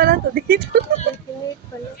pala to dito. Infinite pala.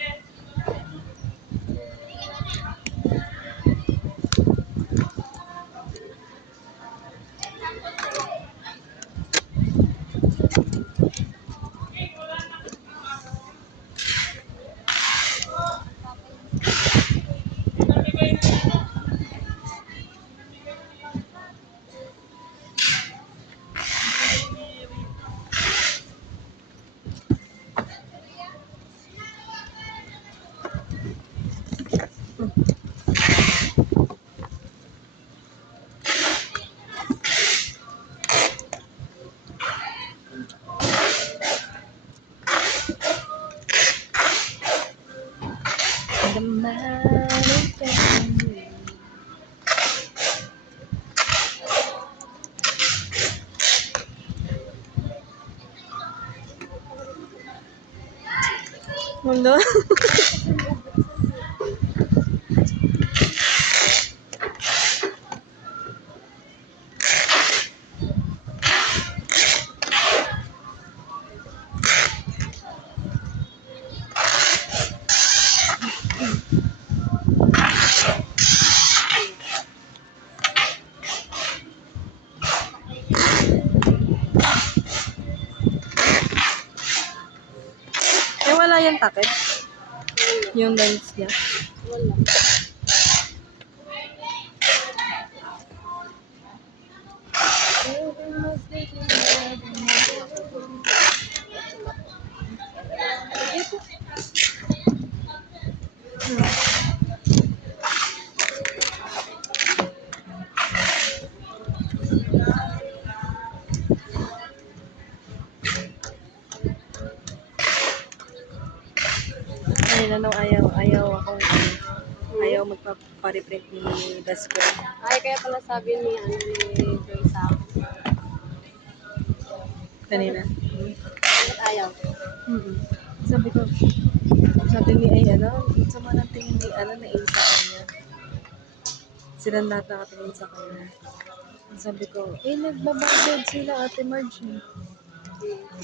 Mundo. Eh, wala yung takip. Yung lens niya. Wala. Ayun, ano, ayaw akong, ayaw magpapareprint ni best friend. Ay, kaya pala sabi ni, ni Joy sa akin. Kanina. Bakit ayaw? Sabi ko, sabi ni ay sama ng tingin ni na A sa kanya. Silang lahat nakatingin sa kanya. Sabi ko, nagbabagod sila Ate Marge.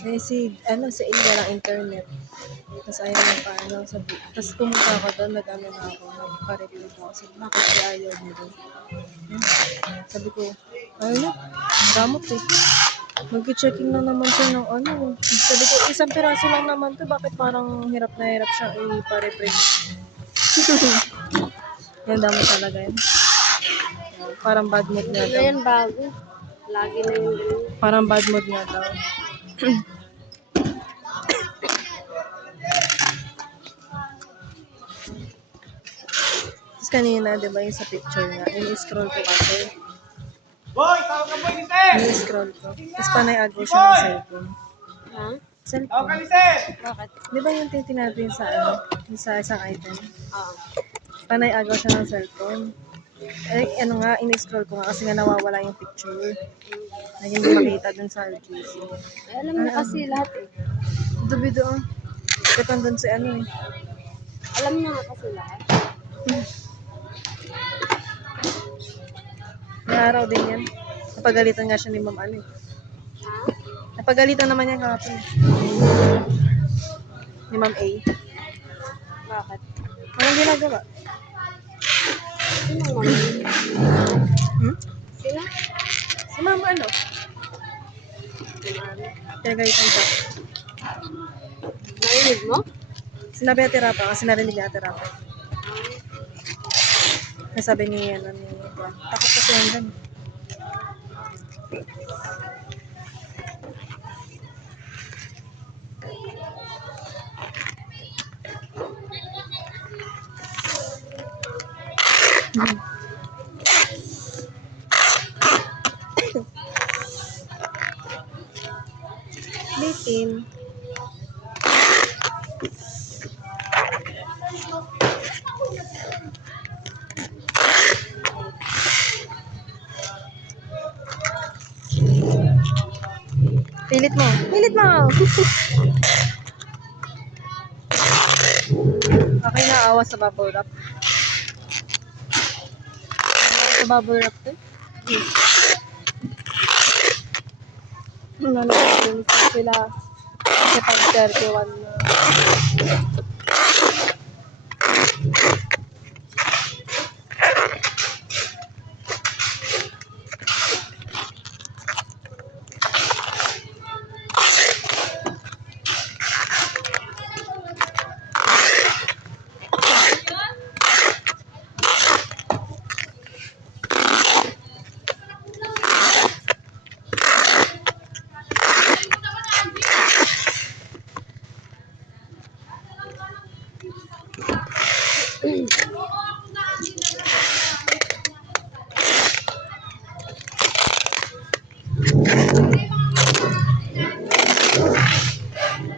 Eh si India lang internet. Tapos ayaw na sabi. Tapos pumunta ako doon, nag-ano na ako, nagpa-review ako. Sabi, bakit si ayaw nito? Sabi ko, gamot eh. Mag-checking lang naman siya ng Sabi ko, isang piraso lang naman to, bakit parang hirap na hirap siya i-pa-reprint? Yan dami talaga yun. Parang bad mood nga daw. Yan bago. Lagi na yun. Parang bad mood nga daw. Tapos kanina, di ba yung sa picture niya, in-scroll ko kasi. Boy, tawag ka boy ni Sir! In-scroll ko. Tapos panay-agro siya ng cellphone. Ha? Tawag ka Cellphone. ni Sir! Bakit? Di ba yung titinapin sa yung sa isang item? Oo. Panay-agro siya ng cellphone. Eh, in-scroll ko nga kasi nga nawawala yung picture. Na hindi makita dun sa GC. Ay, alam mo kasi lahat eh. Dubi doon. Kapan dun si Alam niya nga kasi lahat. May araw din yan. Napagalitan nga siya ni Ma'am Ha? Napagalitan naman niya kahapon. Ni Ma'am A. Bakit? Walang ginagawa. Sino nga? Sino? Si Ma'am Pinagalitan siya. Narinig mo? Sinabi Ate Rapa, kasi narinig niya Ate Rapa. Nasabi ni Juan, takot kasi hanggang. Bitin. Pilit mo. Pilit mo! Okay na, awa sa bubble wrap. Sa bubble wrap to? Nanonood sila kasi 5:31 na.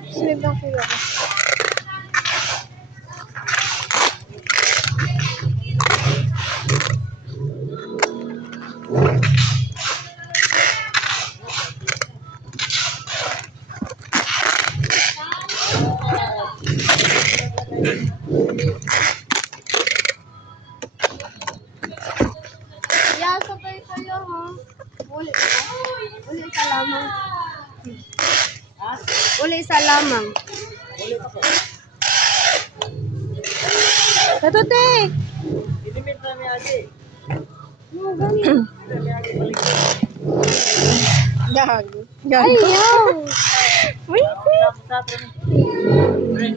Sunod lang kuya ko. Yeah, sabay kayo ha. Uli. Uli isa lamang. Uli isa lamang. Tatote! Inimit na may ate. Ano ganyan? Gago. Ay, Gago. yaw! Wait, wait. Sa atin. Rin,